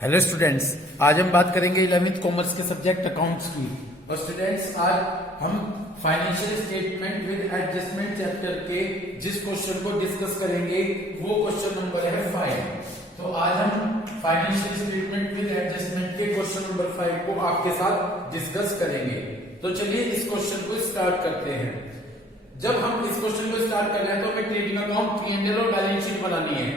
Hello students, आज हम बात करेंगे 11वीं कॉमर्स के सब्जेक्ट अकाउंट्स की। और स्टूडेंट्स, आज हम financial statement with adjustment chapter के जिस क्वेश्चन को डिस्कस करेंगे वो क्वेश्चन नंबर है 5। तो आज हम फाइनेंशियल स्टेटमेंट विद एडजस्टमेंट के क्वेश्चन नंबर 5 को आपके साथ डिस्कस करेंगे। तो चलिए इस क्वेश्चन को स्टार्ट करते हैं। जब हम इस क्वेश्चन को स्टार्ट कर रहे हैं तो हमें ट्रेडिंग अकाउंट, P&L और बैलेंस शीट बनानी है।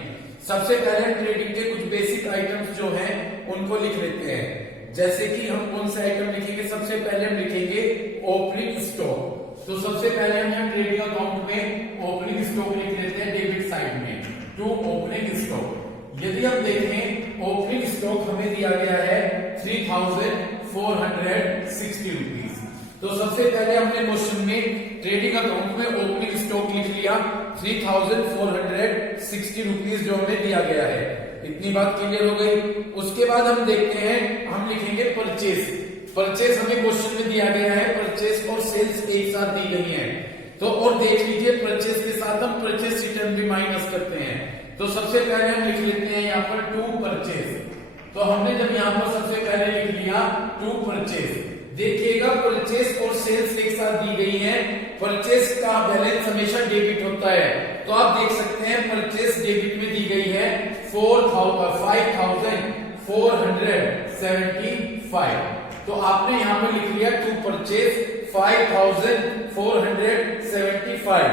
सबसे पहले ट्रेडिंग के कुछ बेसिक आइटम्स जो हैं उनको लिख लेते हैं। जैसे कि हम कौन सा आइटम लिखेंगे, सबसे पहले हम लिखेंगे ओपनिंग स्टॉक। तो सबसे पहले हम यहाँ ट्रेडिंग अकाउंट में ओपनिंग स्टॉक लिख लेते हैं डेबिट साइड में, टू ओपनिंग स्टॉक। यदि हम देखें ओपनिंग स्टॉक हमें दिया गया है 3460 रुपीज। तो सबसे पहले हमने क्वेश्चन में ट्रेडिंग अकाउंट में ओपनिंग स्टॉक लिख लिया 3460 रुपीज जो हमें दिया गया है। इतनी बात क्लियर हो गई। उसके बाद हम देखते हैं, हम लिखेंगे परचेस। परचेस हमें क्वेश्चन में दिया गया है, परचेस और सेल्स एक साथ दी गई है। तो और देख लीजिए परचेस के साथ हम परचेस रिटर्न भी माइनस करते हैं। तो सबसे पहले हम लिख लेते हैं यहाँ पर टू परचेस। तो हमने जब यहाँ पर सबसे पहले लिख लिया टू परचेस, देखिएगा परचेस और सेल्स एक साथ दी गई है। परचेस का बैलेंस हमेशा डेबिट होता है। तो आप देख सकते हैं परचेस डेबिट में दी गई है 5475। तो आपने यहाँ पर लिख लिया टू परचेस 5475।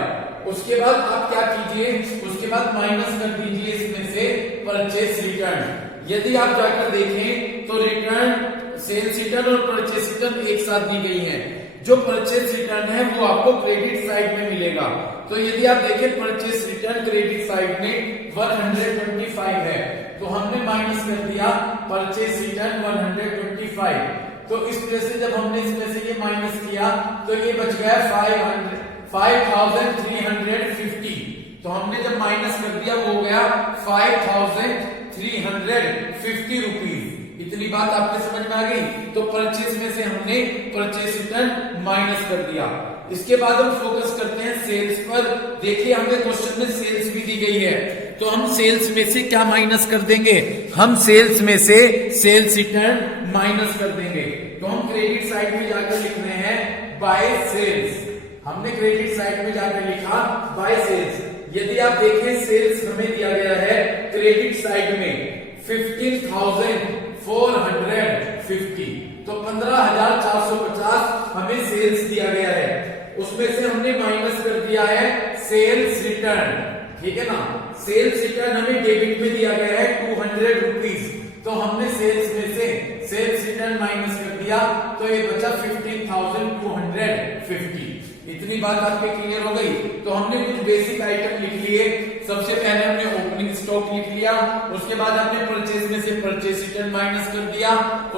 उसके बाद आप क्या कीजिए, उसके बाद माइनस कर दीजिए इसमें से परचेस रिटर्न। यदि आप जाकर देखें तो रिटर्न, सेल्स रिटर्न और परचेस रिटर्न एक साथ दी गई है। जो परचेस रिटर्न है वो आपको क्रेडिट साइड में मिलेगा। तो यदि आप देखें परचेस रिटर्न क्रेडिट साइड में 125 है, तो हमने माइनस कर दिया परचेस रिटर्न 125। तो इस तरह से जब हमने इसमें से ये माइनस किया तो ये बच गया 5350। तो हमने जब माइनस कर दिया वो हो गया 5350 रुपीज। इतनी बात आपके समझ में आ गई। तो परचेस में से हमने परचेस रिटर्न माइनस कर दिया। इसके बाद हम फोकस करते हैं सेल्स पर। देखिए हमें क्वेश्चन में सेल्स भी दी गई है, तो हम सेल्स में से क्या माइनस कर देंगे, हम सेल्स में से सेल्स रिटर्न माइनस कर देंगे। तो हम क्रेडिट साइड में जाकर लिख रहे हैं बाय सेल्स। हमने क्रेडिट साइड में जाकर लिखा बाय सेल्स। यदि आप देखें सेल्स हमें दिया गया है क्रेडिट साइड में 15,450। तो 15,450 हमें सेल्स दिया गया है। उसमें से हमने माइनस कर दिया है सेल्स रिटर्न। ठीक है ना, सेल्स रिटर्न हमें डेबिट में दिया गया है 200 रुपीज। तो हमने सेल्स में से सेल्स रिटर्न माइनस कर दिया, तो ये बचा 15,250। इतनी बात आपके क्लियर हो गई। तो हमने कुछ बेसिक आइटम लिख लिए। सबसे पहले हमने ओपनिंग स्टॉक लिख लिया, उसके बाद हमने परचेस में से परचेस रिटर्न माइनस कर दिया,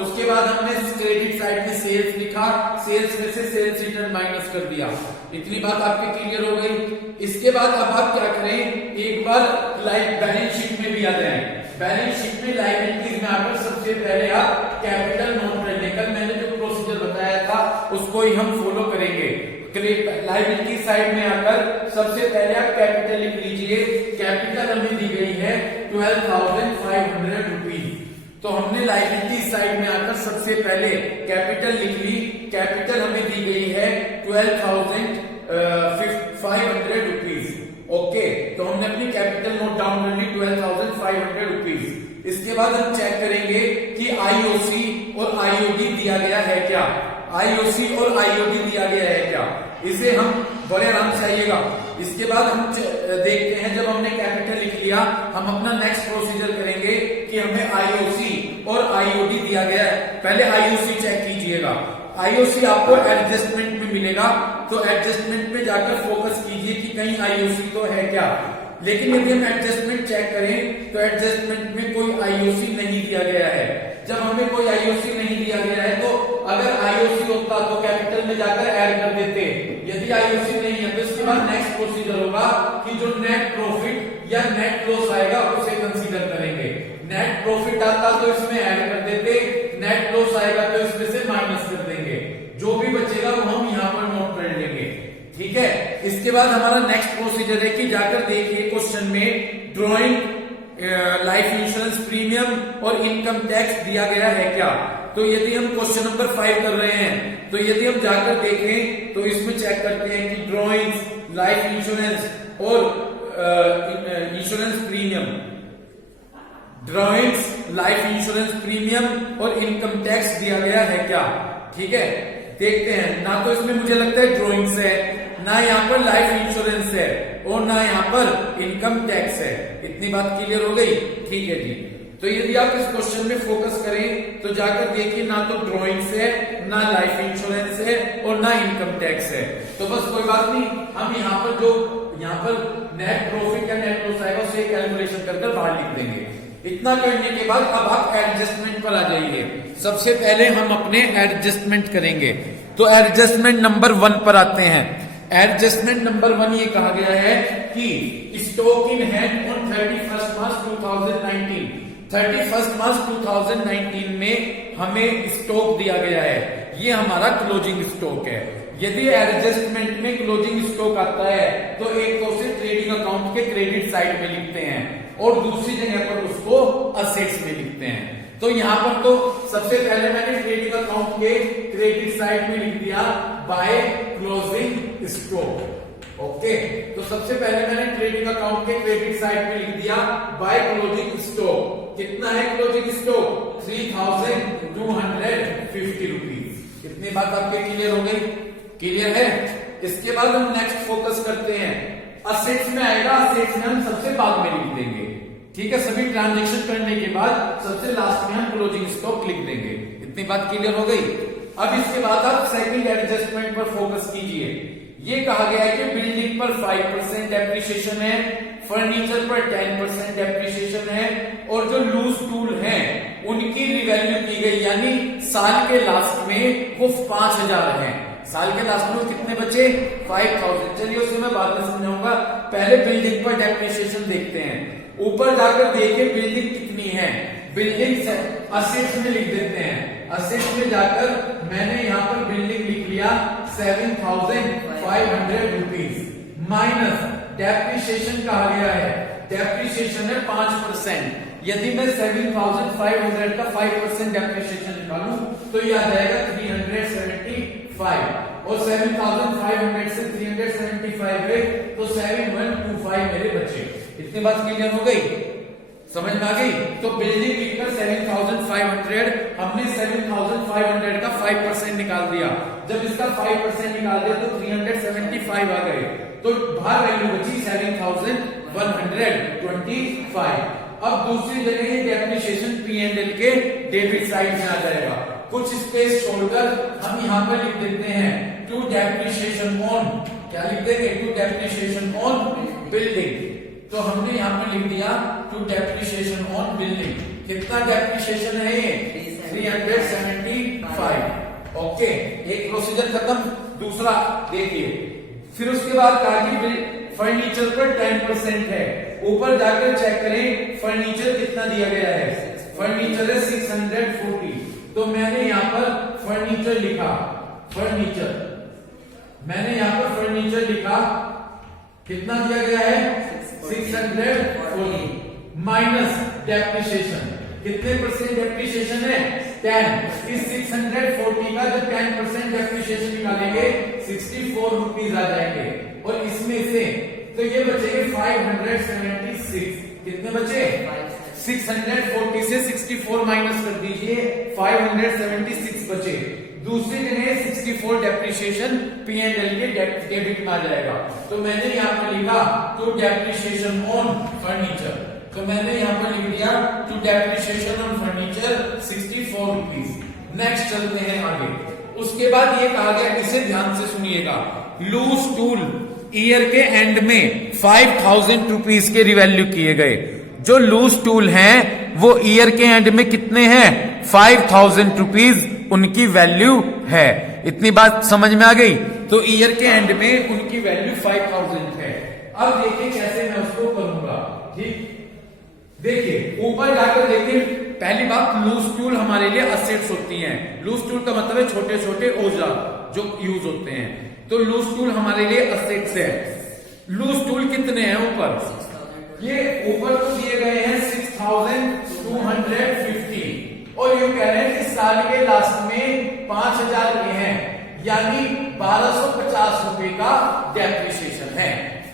उसके बाद हमने क्रेडिट साइड में सेल्स लिखा, सेल्स में से सेल्स रिटर्न माइनस कर दिया। इतनी बात आपकी क्लियर हो गई। इसके बाद अब आप क्या करें, एक बार बैलेंस शीट में भी आ जाए। बैलेंस शीट में लायबिलिटीज में आकर सबसे पहले आप कैपिटल नोट कर लें। कल मैंने जो प्रोसीजर बताया था उसको ही हम फॉलो करेंगे। लायबिलिटी साइड में आकर सबसे पहले आप कैपिटल लिख लीजिए। कैपिटल हमें दी गई है 12,500 रुपीज। तो हमने लायबिलिटी साइड में आकर सबसे पहले कैपिटल लिख ली। कैपिटल हमें दी गई है 12,500 रुपीज। ओके, तो हमने अपनी कैपिटल नोट डाउन कर ली 12,500 रुपीज। इसके बाद हम चेक करेंगे कि आईओसी और आईओडी दिया गया है क्या। आईओसी और आईओडी दिया गया है क्या, इसे हम बड़े आराम से आइएगा। इसके बाद हम देखते हैं, जब हमने कैपिटल लिख लिया हम अपना नेक्स्ट प्रोसीजर करेंगे कि हमें आईओसी और आईओडी दिया गया है। पहले आईओसी चेक कीजिएगा। आईओसी आपको एडजस्टमेंट में मिलेगा, तो एडजस्टमेंट में जाकर फोकस कीजिए कि कहीं आईओसी तो है क्या। लेकिन यदि हम एडजस्टमेंट चेक करें तो एडजस्टमेंट में कोई आईओसी नहीं दिया गया है। जब हमें कोई आईओसी नहीं दिया गया है तो अगर आईओसी होता तो कैपिटल में जाकर ऐड कर देते। यदि आईओसी नहीं है तो इसके बाद नेक्स्ट प्रोसीजर होगा कि जो नेट प्रॉफिट या नेट लॉस आएगा उसे कंसीडर करेंगे। नेट प्रॉफिट आता तो इसमें ऐड कर देते, नेट लॉस आएगा तो इसमें से माइनस कर देंगे। जो भी बचेगा वो हम यहाँ पर नोट कर लेंगे। ठीक है, इसके बाद हमारा नेक्स्ट प्रोसीजर है कि जाकर देखिए क्वेश्चन में drawing life insurance premium premium और इनकम टैक्स दिया गया है क्या? तो यदि हम क्वेश्चन नंबर 5 कर रहे हैं, तो यदि हम जाकर देखें तो इसमें चेक करते हैं कि ड्रॉइंग्स, लाइफ इंश्योरेंस और insurance premium, drawings, life insurance premium और इनकम टैक्स दिया गया है क्या? ठीक है, देखते हैं। ना तो इसमें मुझे लगता है ड्रॉइंग्स है, ना यहाँ पर लाइफ इंश्योरेंस है और ना यहाँ पर इनकम टैक्स है। इतनी बात क्लियर हो गई? ठीक है जी। तो यदि आप इस क्वेश्चन में फोकस करें तो जाकर देखिए, ना तो ड्रॉइंग्स है, ना लाइफ इंश्योरेंस है और ना इनकम टैक्स है। तो बस कोई बात नहीं, हम यहाँ पर नेट प्रॉफिट या नेट लॉस आएगा उसे कैलकुलेशन कर बाहर लिख देंगे। इतना करने के बाद अब आप एडजस्टमेंट पर आ जाइए। सबसे पहले हम अपने एडजस्टमेंट करेंगे, तो एडजस्टमेंट नंबर 1 पर आते हैं। एडजस्टमेंट नंबर 1 ये कहा गया है कि स्टॉक इन हैंड ऑन 31 मार्च 2019, 31 मार्च 2019 में हमें स्टॉक दिया गया है, ये हमारा क्लोजिंग स्टॉक है। यदि एडजस्टमेंट में क्लोजिंग स्टॉक आता है तो एक तो उसे ट्रेडिंग अकाउंट के क्रेडिट साइड में लिखते हैं और दूसरी जगह पर उसको असेट्स में लिखते हैं। तो यहाँ पर तो सबसे पहले मैंने ट्रेडिंग अकाउंट के क्रेडिट साइड में लिख दिया बाय क्लोजिंग स्टॉक। ओके, तो सबसे पहले मैंने ट्रेडिंग अकाउंट के क्रेडिट साइड में लिख दिया बाय क्लोजिंग स्टॉक। कितना है क्लोजिंग स्टॉक? 3250 रुपीज। इतनी बात आपके क्लियर हो गई? क्लियर है? इसके बाद हम नेक्स्ट फोकस करते हैं, असेट्स में आएगा। असेट्स में हम सबसे बाद में लिख देंगे, ठीक है। सभी ट्रांजेक्शन करने के बाद सबसे लास्ट में हम क्लोजिंग स्टॉक लिख देंगे। इतनी बात क्लियर हो गई? अब इसके बाद आप सेकंड एडजस्टमेंट पर फोकस कीजिए। ये कहा गया है कि बिल्डिंग पर 5% डेप्रिसिएशन है, फर्नीचर पर 10% डेप्रिसिएशन है और जो लूज टूल हैं उनकी रिवैल्यू की गई, यानी साल के लास्ट में वो 5000 है। साल के लास्ट में कितने बचे? 5000। चलिए उसे मैं बाद में समझाऊंगा, पहले बिल्डिंग पर डेप्रिसिएशन देखते हैं। ऊपर जाकर देखिए बिल्डिंग कितनी है। बिल्डिंग असेट्स में लिख देते हैं। असेट्स में जाकर मैंने यहाँ पर बिल्डिंग लिख लिया 7500 रुपीज माइनस डेप्रिसिएशन कहा गया है, डेप्रिसिएशन है 5%। यदि मैं 7500 का 5% डेप्रिसिएशन निकालूं तो यह आ जाएगा 375 और 7500 से 375 है तो 7125 मेरे बचे। इतनी बात क्लियर हो गई? समझ में आ गई? तो बिल्डिंग लिखकर 7500, हमने 7500 का 5% निकाल दिया। जब इसका 5% निकाल दिया तो 375 आ गए, तो बाहर वैल्यू बची 7125। अब दूसरी जगह ये डेप्रिसिएशन P&L के डेबिट साइड में आ जाएगा। कुछ स्पेस छोड़कर हम यहाँ पर लिख देते हैं टू डेप्रिसिएशन ऑन, क्या लिख देंगे? To depreciation on building. तो हमने यहाँ पर लिख दिया टू डेप्रिसिएशन ऑन बिल्डिंग। कितना डेप्रिसिएशन है ये? 375। ओके, एक प्रोसीजर खत्म। दूसरा देखिए, फिर उसके बाद कहा कि फर्नीचर पर 10% है। ऊपर जाकर चेक करें फर्नीचर कितना दिया गया है। फर्नीचर है 640। तो मैंने यहाँ पर फर्नीचर लिखा, फर्नीचर मैंने यहाँ पर फर्नीचर लिखा, कितना दिया गया है? 640 माइनस डेप्रिसिएशन। कितने परसेंट डेप्रिसिएशन है? 10। इस 640 का जब 10% डेप्रिसिएशन निकालेंगे 64 रुपीज आ जाएंगे और इसमें से तो ये बचेंगे 576। कितने बचे? 640 से 64 माइनस कर दीजिए, 576 बचे। दूसरी जगह 64 डेप्रिसिएशन P&L के डेबिट में आ जाएगा। तो मैंने यहाँ पर लिखा टू डेप्रिसिएशन ऑन फर्नीचर। तो मैंने यहाँ पर लिख दिया to depreciation on furniture 64 rupees. Next चलते हैं आगे। उसके बाद ये कहा गया, इसे ध्यान से सुनिएगा, लूज टूल ईयर के एंड में 5000 रुपीज के रिवैल्यू किए गए। जो लूज टूल हैं वो ईयर के एंड में कितने हैं? 5000 रुपीज उनकी वैल्यू है। इतनी बात समझ में आ गई? तो ईयर के एंड में उनकी वैल्यू 5000 है। अब देखिए कैसे मैं उसको करूंगा। ठीक, देखिए ऊपर जाकर देखिए, पहली बात लूज टूल हमारे लिए असेट्स होती हैं। लूज टूल का मतलब है छोटे छोटे औजार जो यूज होते हैं। तो लूज टूल हमारे लिए असेट्स है। लूज टूल कितने हैं ऊपर? ये ऊपर तो दिए गए हैं 6000 6250 और यूं कह रहे हैं कि साल के लास्ट में 5000 के हैं, यानी 1250 रुपए का डेप्रिसिएशन है।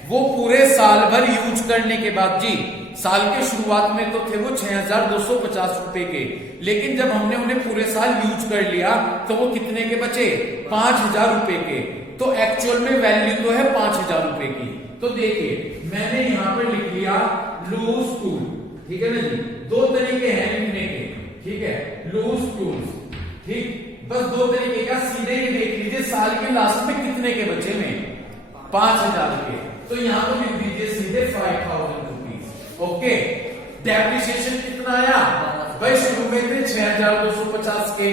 वो पूरे साल भर यूज करने के बाद जी, साल के शुरुआत में तो थे वो 6250 रुपए के, लेकिन जब हमने उन्हें पूरे साल यूज कर लिया तो वो कितने के बचे? 5000 रुपए के। तो एक्चुअल में वैल्यू तो है 5000 रुपए की। तो देखिए मैंने यहां पर लिख लिया लूज टूल, ठीक है ना जी, दो तरीके हैं लिखने के, ठीक है, लूज टूल्स, ठीक, बस दो तरीके का। सीधे ही देख लीजिए साल के लास्ट में कितने के बचे में? 5000 के। तो यहां पर लिख दीजिए सीधे 5000 रुपीज। ओके, डेप्रिसिएशन कितना आया भाई? शुरू में थे 6250 के,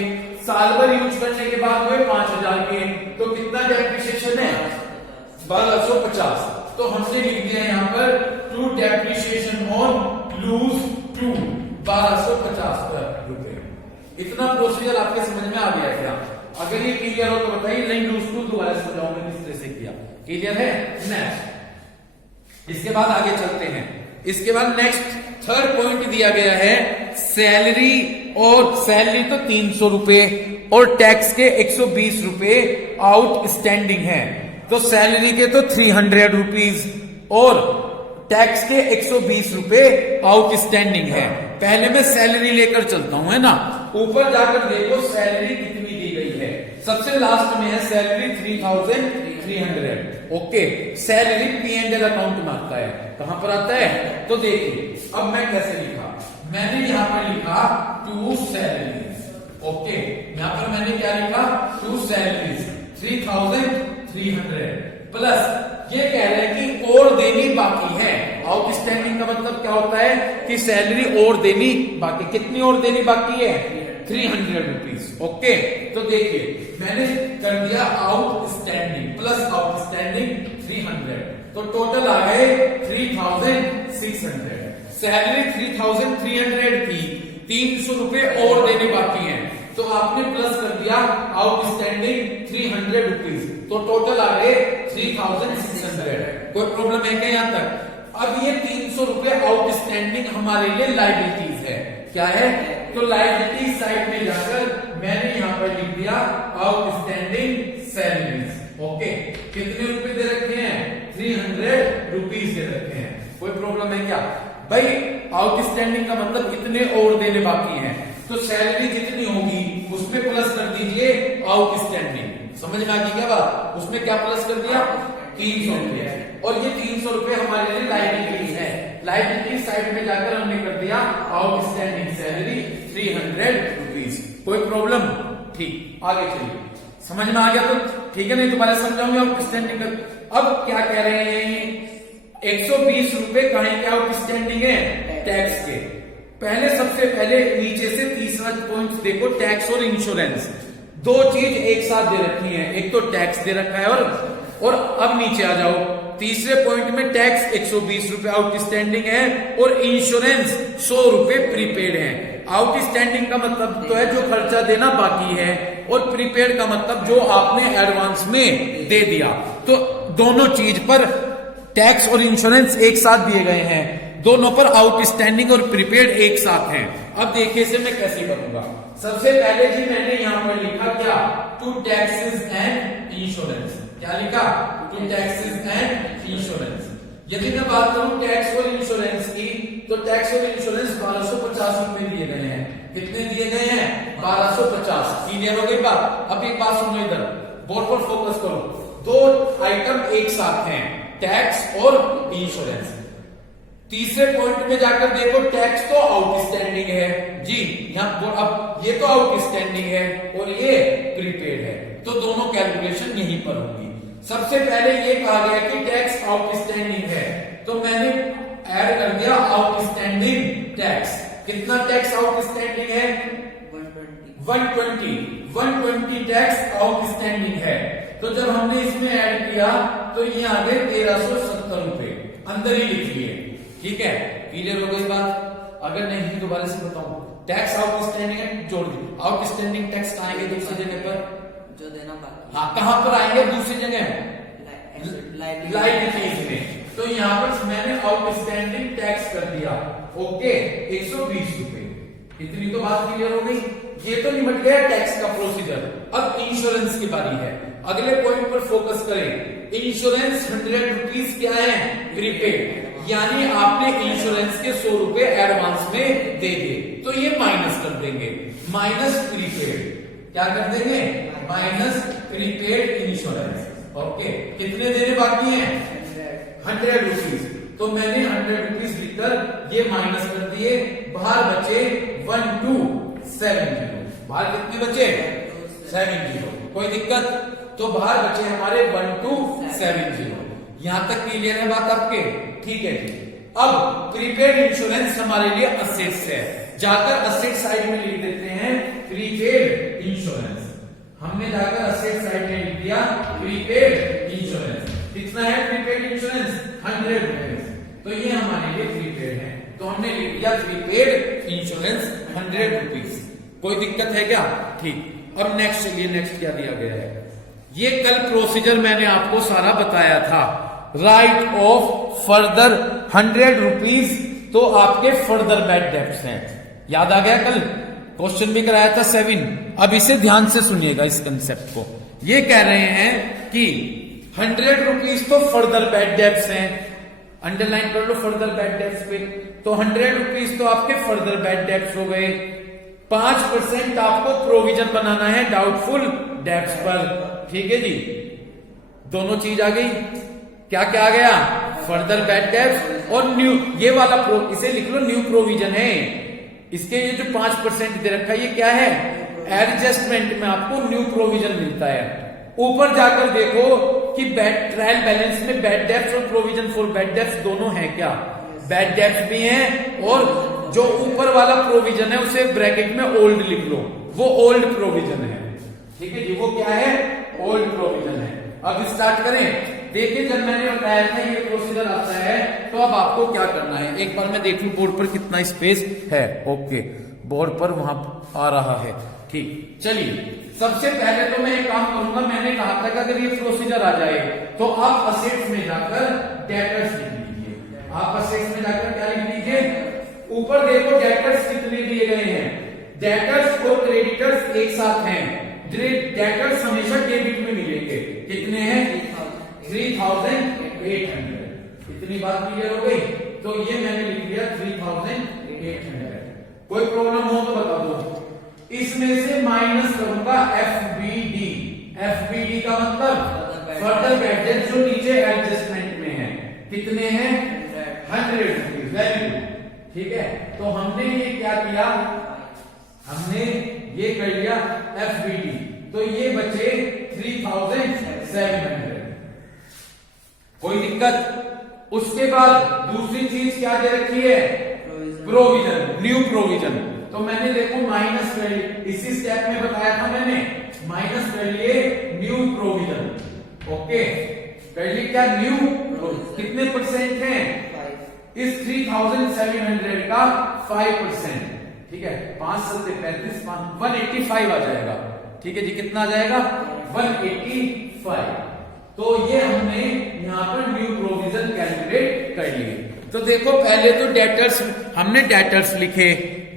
साल भर यूज करने के बाद हुए 5000 के, तो कितना डेप्रिसिएशन है? 1250। तो हमने लिख दिया यहां पर to depreciation on loose to 1250 रुपए। इतना प्रोसीजर आपके समझ में आ गया क्या? अगर ये क्लियर हो तो बताइए, नहीं लूज टू दोबारा समझाऊंगा किस तरह से किया। क्लियर है? नेक्स्ट, इसके बाद आगे चलते हैं। इसके बाद नेक्स्ट थर्ड पॉइंट दिया गया है सैलरी, और सैलरी तो 300 रुपए और टैक्स के 120 रुपए आउटस्टैंडिंग है। तो सैलरी के तो 300 रुपीज और टैक्स के 120 रुपए आउटस्टैंडिंग है। पहले मैं सैलरी लेकर चलता हूं, है ना। ऊपर जाकर देखो सैलरी कितनी दी गई है। सबसे लास्ट में है salary 3300। Okay, salary P&L account में आता है। कहां पर आता है? तो देखिए अब मैं कैसे लिखा, मैंने यहां पर लिखा टू सैलरीज। ओके, यहां पर मैंने क्या लिखा? टू सैलरीज 3300 प्लस ये कह रहे हैं कि और देनी बाकी है। आउटस्टैंडिंग का मतलब क्या होता है? कि सैलरी और देनी बाकी। कितनी और देनी बाकी है? 300 रुपीज। ओके, तो देखिए मैंने कर दिया आउटस्टैंडिंग प्लस आउटस्टैंडिंग 300, तो टोटल आ गए 3600। सैलरी 3300 थी, 300 रुपए और देने बाकी हैं, तो आपने प्लस कर दिया आउटस्टैंडिंग 300 रुपीज, तो टोटल आ गए 3600। कोई प्रॉब्लम है क्या यहां तक? अब ये 300 रुपए आउटस्टैंडिंग हमारे लिए लायबिलिटीज है। क्या है? तो लायबिलिटी साइड में जाकर मैंने यहां पर लिख दिया आउटस्टैंडिंग सैलरीज। ओके, कितने रुपए दे रखे हैं? 300 रुपीज दे रखे हैं। कोई प्रॉब्लम है क्या भाई? आउटस्टैंडिंग का मतलब इतने और देने बाकी हैं, तो सैलरी जितनी होगी उसमें प्लस कर दीजिए आउटस्टैंडिंग। समझ में आ गई क्या बात? उसमें क्या प्लस कर दिया? 300 रुपए। और ये 300 रुपए हमारे लिए लायबिलिटी है। लायबिलिटी साइड में जाकर हमने कर दिया आउटस्टैंडिंग सैलरी 300 रुपीज। कोई प्रॉब्लम? ठीक, आगे चलिए। समझ में आ गया तो ठीक है, नहीं दोबारा समझाऊंगा आउटस्टैंडिंग का। अब क्या कह रहे हैं? 120 रुपए कहीं के आउटस्टैंडिंग है? टैक्स के। पहले सबसे पहले नीचे से तीसरा पॉइंट देखो, टैक्स और इंश्योरेंस। दो चीज एक साथ दे रखी है, एक तो टैक्स दे रखा है और अब नीचे आ जाओ, तीसरे पॉइंट में टैक्स 120 रुपए आउटस्टैंडिंग है और इंश्योरेंस 100 रुपए प्रीपेड है। आउटस्टैंडिंग का मतलब तो है जो खर्चा देना बाकी है, और प्रीपेड का मतलब जो आपने एडवांस में दे दिया। तो दोनों चीज पर टैक्स और इंश्योरेंस एक साथ दिए गए हैं, दोनों पर आउटस्टैंडिंग और प्रीपेड एक साथ हैं। अब देखिए इसे मैं कैसे करूंगा। सबसे पहले जी मैंने यहां पर लिखा क्या? To taxes and insurance. क्या लिखा? To taxes and insurance. यदि मैं बात करूं टैक्स और इंश्योरेंस की, तो टैक्स और इंश्योरेंस 1250 रुपए दिए गए हैं। कितने दिए गए हैं? 1250। क्लियर हो गई बात? अब एक बात सुनो, इधर बोर्ड पर फोकस करो। दो आइटम एक साथ हैं, टैक्स और इंश्योरेंस। तीसरे पॉइंट में जाकर देखो, टैक्स तो आउटस्टैंडिंग है जी, यहाँ अब ये तो आउटस्टैंडिंग है और ये प्रीपेड है, तो दोनों कैलकुलेशन यहीं पर होगी। सबसे पहले ये कहा गया कि टैक्स आउटस्टैंडिंग है, तो मैंने ऐड कर दिया आउटस्टैंडिंग टैक्स। कितना टैक्स आउटस्टैंडिंग है? 120 टैक्स आउटस्टैंडिंग है। तो जब हमने इसमें ऐड किया तो ये आ गए 1370 रुपए, अंदर ही लिख लिए। ठीक है, क्लियर हो गई बात? अगर नहीं दोबारा से बताऊं, टैक्स आउटस्टैंडिंग है, जोड़ दी। आउटस्टैंडिंग टैक्स आएंगे दूसरी जगह पर, जो देना बाकी। हाँ, कहां पर आएंगे? दूसरी जगह लायबिलिटीज में। तो यहां पर मैंने आउटस्टैंडिंग टैक्स कर दिया ओके 120 रुपए। इतनी तो बात क्लियर हो गई। ये तो निपट गया टैक्स का प्रोसीजर। अब इंश्योरेंस की बारी है। अगले पॉइंट पर फोकस करें। इंश्योरेंस 100 रुपीज क्या है? प्रीपेड, यानी आपने इंश्योरेंस के 100 रुपए एडवांस में दे दिए, तो ये माइनस कर देंगे। माइनस प्रीपेड, क्या कर देंगे? Minus prepaid insurance. ओके, कितने देने बाकी हैं? 100 रुपीज। तो मैंने 100 रुपीज लिखकर ये माइनस कर दिए। बाहर बचे 1270। बाहर कितने बचे? 70। कोई दिक्कत? तो बाहर बचे हमारे 1270। यहां तक क्लियर है बात आपके? ठीक है जी। अब प्रीपेड इंश्योरेंस हमारे लिए असेट्स है। जाकर असेट साइड में लिख देते हैं प्रीपेड इंश्योरेंस। हमने जाकर असेट साइड में लिख दिया प्रीपेड इंश्योरेंस। कितना है प्रीपेड इंश्योरेंस? 100 रुपीज। तो ये हमारे लिए प्रीपेड है, तो हमने लिख दिया प्रीपेड इंश्योरेंस 100 रुपीज। कोई दिक्कत है क्या? ठीक। अब नेक्स्ट चलिए, नेक्स्ट क्या दिया गया है? ये कल प्रोसीजर मैंने आपको सारा बताया था। राइट ऑफ फर्दर 100 रुपीज, तो आपके फर्दर बैड डेब्ट्स हैं। याद आ गया? कल क्वेश्चन भी कराया था 7। अब इसे ध्यान से सुनिएगा इस कंसेप्ट को। ये कह रहे हैं कि 100 रुपीज तो फर्दर बैड डेब्ट्स हैं। अंडरलाइन कर लो फर्दर बैड डेब्ट्स पे। तो 100 रुपीज तो आपके फर्दर बैड डेब्ट्स हो गए। 5% आपको प्रोविजन बनाना है डाउटफुल डेब्ट्स पर। ठीक है जी, दोनों चीज आ गई। क्या क्या आ गया? फर्दर बैड डेब्ट्स और न्यू, ये वाला इसे लिख लो न्यू प्रोविजन है। इसके ये जो 5% दे रखा है ये क्या है? एडजस्टमेंट में आपको न्यू प्रोविजन मिलता है। ऊपर जाकर देखो कि ट्रायल बैलेंस में बैड डेब्ट्स और प्रोविजन फॉर बैड डेब्ट्स दोनों हैं क्या? बैड डेब्ट्स भी हैं, और जो ऊपर वाला प्रोविजन है उसे ब्रैकेट में ओल्ड लिख लो, वो ओल्ड प्रोविजन है। ठीक है जी, वो क्या है? ओल्ड प्रोविजन है। अब स्टार्ट करें। देखिए, जब मैंने बताया था ये प्रोसीजर आता है, तो अब आपको क्या करना है? एक बार मैं देख लूं बोर्ड पर कितना स्पेस है। ओके, बोर्ड पर वहां आ रहा है। ठीक, चलिए सबसे पहले तो मैं एक काम करूंगा। मैंने कहा था कि अगर ये प्रोसीजर आ जाए तो आप असेट्स में जाकर डेटर्स लिख लीजिए। आप असेट्स में जाकर क्या लिख लीजिए? ऊपर देखो डेटर्स कितने दिए गए हैं। डेटर्स और क्रेडिटर्स एक साथ हैं। डेटर्स हमेशा डेबिट में मिलेंगे। कितने हैं? 3800। इतनी बात क्लियर हो गई? तो ये मैंने लिख दिया 3800। कोई प्रॉब्लम हो तो बता दो। इसमें से माइनस करूंगा एफबीडी। एफबीडी का मतलब फर्दर बैड डेब्ट्स जो नीचे एडजस्टमेंट में है। कितने हैं? 100 रुपीज। Very good. ठीक है, तो हमने ये क्या किया? हमने ये कर लिया एफबीडी, तो ये बचे 3700। कोई दिक्कत? उसके बाद दूसरी चीज क्या दे रखी है? Provision, new provision. तो मैंने देखो माइनस कर लिए, इसी स्टेप में बताया था मैंने, माइनस कर लिए न्यू प्रोविजन। ओके, कर लिए क्या? न्यू। कितने परसेंट हैं? इस 3700 का 5%। ठीक है, 5 7 35, 185 आ जाएगा। ठीक है जी, कितना आ जाएगा? 185। तो ये हमने यहां पर न्यू प्रोविजन कैलकुलेट कर लिए। तो देखो, पहले तो डेटर्स, हमने डेटर्स लिखे।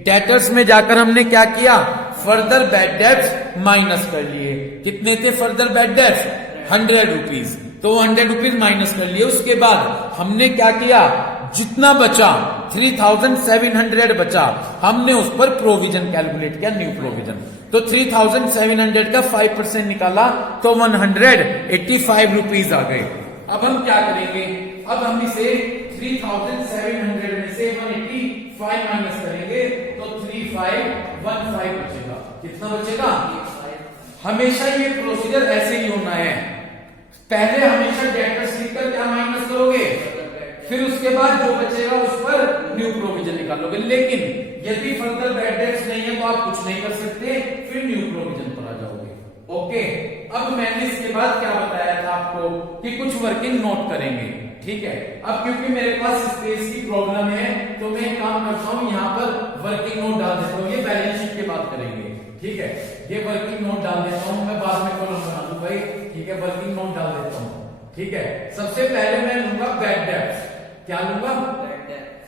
डेटर्स में जाकर हमने क्या किया? फर्दर बैड डेब्ट्स माइनस कर लिए। कितने थे फर्दर बैड डेब्ट्स? 100 रुपीज। तो 100 रुपीज माइनस कर लिए। उसके बाद हमने क्या किया? जितना बचा 3700 बचा, हमने उस पर प्रोविजन कैलकुलेट किया, न्यू प्रोविजन। तो 3700 का 5% निकाला तो 185 रुपीज आ गए। अब हम क्या करेंगे? अब हम इसे 3700 में से 185 माइनस करेंगे तो 3515 बचेगा। कितना बचेगा? हमेशा ये प्रोसीजर ऐसे ही होना है। पहले हमेशा डेटर्स लिखकर क्या माइनस करोगे, फिर उसके बाद जो बचेगा उस पर न्यू प्रोविजन निकालोगे। लेकिन यदि फर्दर बैड डेट्स नहीं है तो आप कुछ नहीं कर सकते, फिर न्यू प्रोविजन पर आ जाओगे। ओके, अब मैंने इसके बाद क्या बताया था आपको कि कुछ वर्किंग नोट करेंगे। ठीक है, अब क्योंकि मेरे पास स्पेस की प्रॉब्लम है तो मैं एक काम करता हूं, यहां पर वर्किंग नोट डाल देता हूं। ये बैलेंस शीट के बाद करेंगे। ठीक है, ये वर्किंग नोट डाल देता हूं, मैं बाद में कॉलम बना दूं भाई। ठीक है, वर्किंग नोट डाल देता हूं। ठीक है, सबसे पहले मैं लूंगा बैड डेब्ट्स। क्या लूंगा?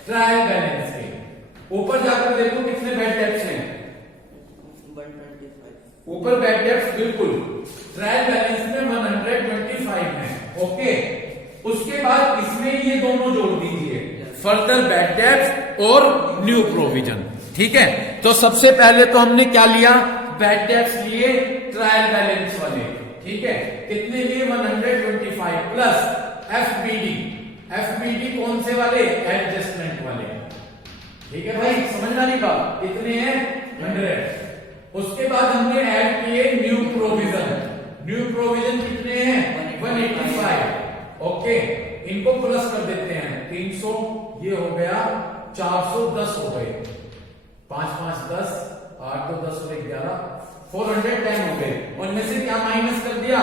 ट्रायल बैलेंस के। ऊपर जाकर देखो कितने बैड डेब्ट्स हैं, 125। ऊपर बैड डेब्ट्स बिल्कुल ट्रायल बैलेंस में 125 है। ओके, उसके बाद इसमें ये दोनों जोड़ दीजिए, फर्दर बैड डेब्ट्स और न्यू प्रोविजन। ठीक है, तो सबसे पहले तो हमने क्या लिया, बैड डेब्ट्स लिए ट्रायल बैलेंस वाले। ठीक है, कितने लिए 125 प्लस एफबीडी, एफबीडी कौन से वाले, एडजस्टमेंट वाले। ठीक है भाई, समझना नहीं बात, कितने हैं 100। उसके बाद हमने ऐड किए न्यू प्रोविजन, न्यू प्रोविजन कितने हैं 185। ओके, इनको प्लस कर देते हैं 300, ये हो गया 410 हो गए, 5 5 10, 8 2 10 और 11, 410 हो गए। उनमें से क्या माइनस कर दिया,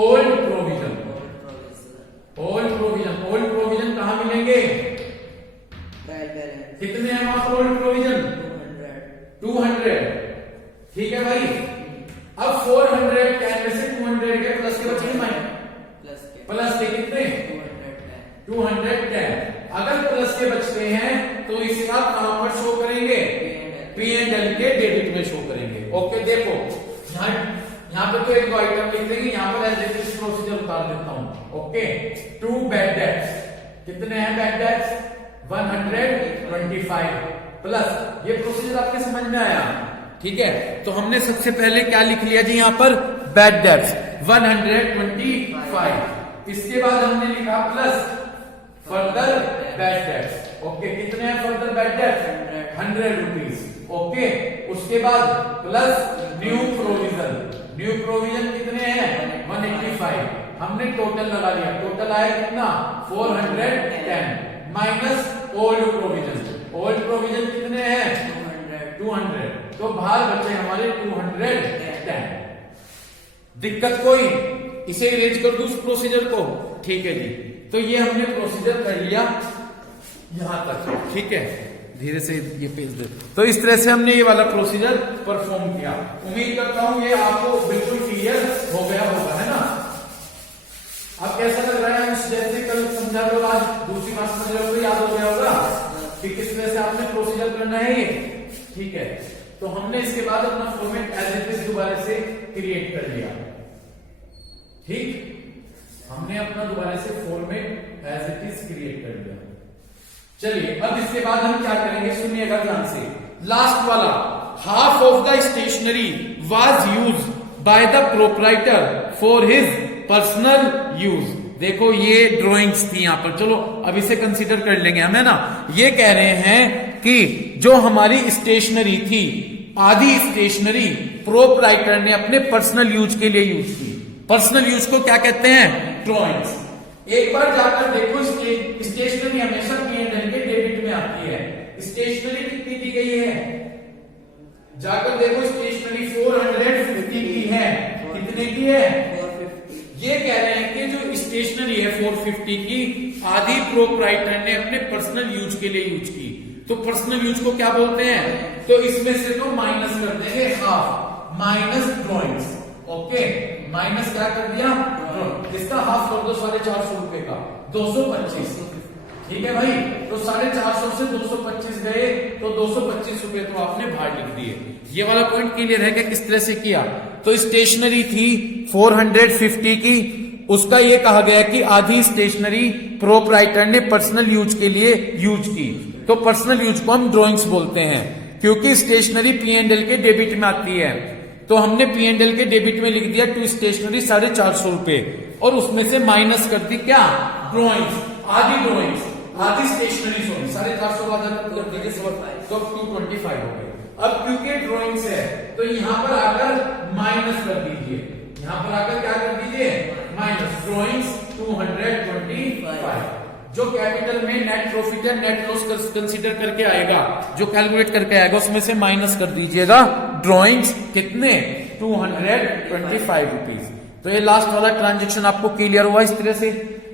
old provision, old provision. Old provision कहां मिलेंगे, कितने हैं वहां पर ओल्ड प्रोविजन, 200। ठीक है भाई, अब 410 में से 200 के प्लस के बचे माइनस, प्लस के कितने 210। अगर प्लस के बचते हैं तो इसके बाद कहां पर शो करेंगे, P&L के डेबिट में शो करेंगे। ओके, देखो यहाँ पे तो एक आइटम लिख देंगे, यहाँ पर एज इट इज प्रोसीजर उतार देता हूं। ओके, 2 बैड डेब्ट्स, कितने हैं बैड डेब्ट्स 125 प्लस, ये प्रोसीजर आपके समझ में आया। ठीक है, तो हमने सबसे पहले क्या लिख लिया जी, यहां पर बैड डेब्ट्स 125, इसके बाद हमने लिखा plus further bad debts. Okay, कितने हैं further bad debts 100 rupees. Okay, उसके बाद plus new provision, new provision कितने हैं 185, हमने टोटल लगा लिया, टोटल आया कितना 410 minus old provision, old provision कितने हैं 200, तो बाहर बचे हमारे 210। दिक्कत कोई, इसे इरेज कर दूं उस प्रोसीजर को। ठीक है जी, तो ये हमने प्रोसीजर कर लिया यहां तक। ठीक है, धीरे से ये पेज दे, तो इस तरह से हमने ये वाला प्रोसीजर परफॉर्म किया। उम्मीद करता हूं ये आपको बिल्कुल क्लियर हो गया होगा, है ना। अब कैसा लग रहा है, जैसे कल समझा दो, आज दूसरी बात समझ रहे हो, याद हो गया होगा कि किस तरह से आपने प्रोसीजर करना है ये। ठीक है, तो हमने इसके बाद अपना फॉर्मेट एज इट इज दोबारा से क्रिएट कर लिया। ठीक, हमने अपना दोबारा से format as it is create कर लिया। चलिए, अब इसके बाद हम क्या करेंगे, सुनिएगा ध्यान से। लास्ट वाला, half of the stationery was use by the proprietor for his personal use. देखो ये ड्राइंग्स थी यहां पर, चलो अब इसे कंसीडर कर लेंगे हम, है ना। ये कह रहे हैं कि जो हमारी स्टेशनरी थी, आधी स्टेशनरी प्रोप्राइटर ने अपने पर्सनल यूज के लिए यूज की। पर्सनल यूज को क्या कहते हैं, ड्राइंग्स। एक बार जाकर देखो, स्टेशनरी हमेशा P&L के डेबिट में आती है। स्टेशनरी कितनी दी गई है, जाकर देखो, स्टेशनरी 450 की है, कितने की है 450। ये कह रहे हैं कि जो स्टेशनरी है 450 की, आधी प्रोप्राइटर ने अपने पर्सनल यूज के लिए यूज की। तो पर्सनल यूज को क्या बोलते हैं, तो इसमें से तो माइनस कर देंगे half, minus drawings. Okay, minus क्या कर दिया, इसका हाफ कर दो 450 रुपए का, 225। ठीक है भाई, तो 450 से 225 गए, तो 225 रुपए तो आपने बाहर लिख दिए। ये वाला पॉइंट क्लियर है कि किस तरह से किया। तो स्टेशनरी थी 450 की, उसका ये कहा गया कि आधी स्टेशनरी प्रोप्राइटर ने पर्सनल यूज के लिए यूज की। तो पर्सनल यूज को हम ड्राइंग्स बोलते हैं, क्योंकि स्टेशनरी P&L के डेबिट में आती है। तो हमने P&L के डेबिट में लिख दिया टू स्टेशनरी 450 रुपए, और उसमें से माइनस कर दी क्या, ड्राइंग्स, आधी ड्राइंग्स, आधी स्टेशनरी, सॉरी 450 वाला कर दीजिए, तो 225 हो गए। अब क्योंकि ड्राइंग्स है तो यहां पर आकर माइनस कर दीजिए, यहां पर आकर क्या कर दीजिए, माइनस ड्राइंग्स 225। जो कैपिटल में नेट प्रॉफिट है, नेट लॉस कंसीडर करके आएगा, जो कैलकुलेट करके आएगा, उसमें से माइनस कर दीजिएगा ड्राइंग्स कितने 225 रुपीज। तो ये लास्ट वाला ट्रांजेक्शन आपको क्लियर हुआ इस तरह से।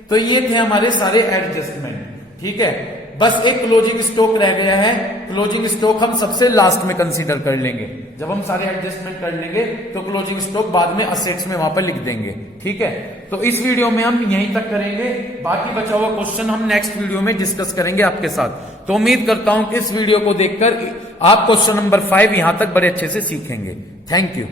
तो ये थे हमारे सारे एडजस्टमेंट। ठीक है, बस एक क्लोजिंग स्टॉक रह गया है। क्लोजिंग स्टॉक हम सबसे लास्ट में कंसीडर कर लेंगे, जब हम सारे एडजस्टमेंट कर लेंगे तो क्लोजिंग स्टॉक बाद में असेट्स में वहां पर लिख देंगे। ठीक है, तो इस वीडियो में हम यहीं तक करेंगे, बाकी बचा हुआ क्वेश्चन हम नेक्स्ट वीडियो में डिस्कस करेंगे आपके साथ। तो तो उम्मीद करता हूं कि इस वीडियो को देखकर आप क्वेश्चन नंबर 5 यहां तक बड़े अच्छे से सीखेंगे। Thank you.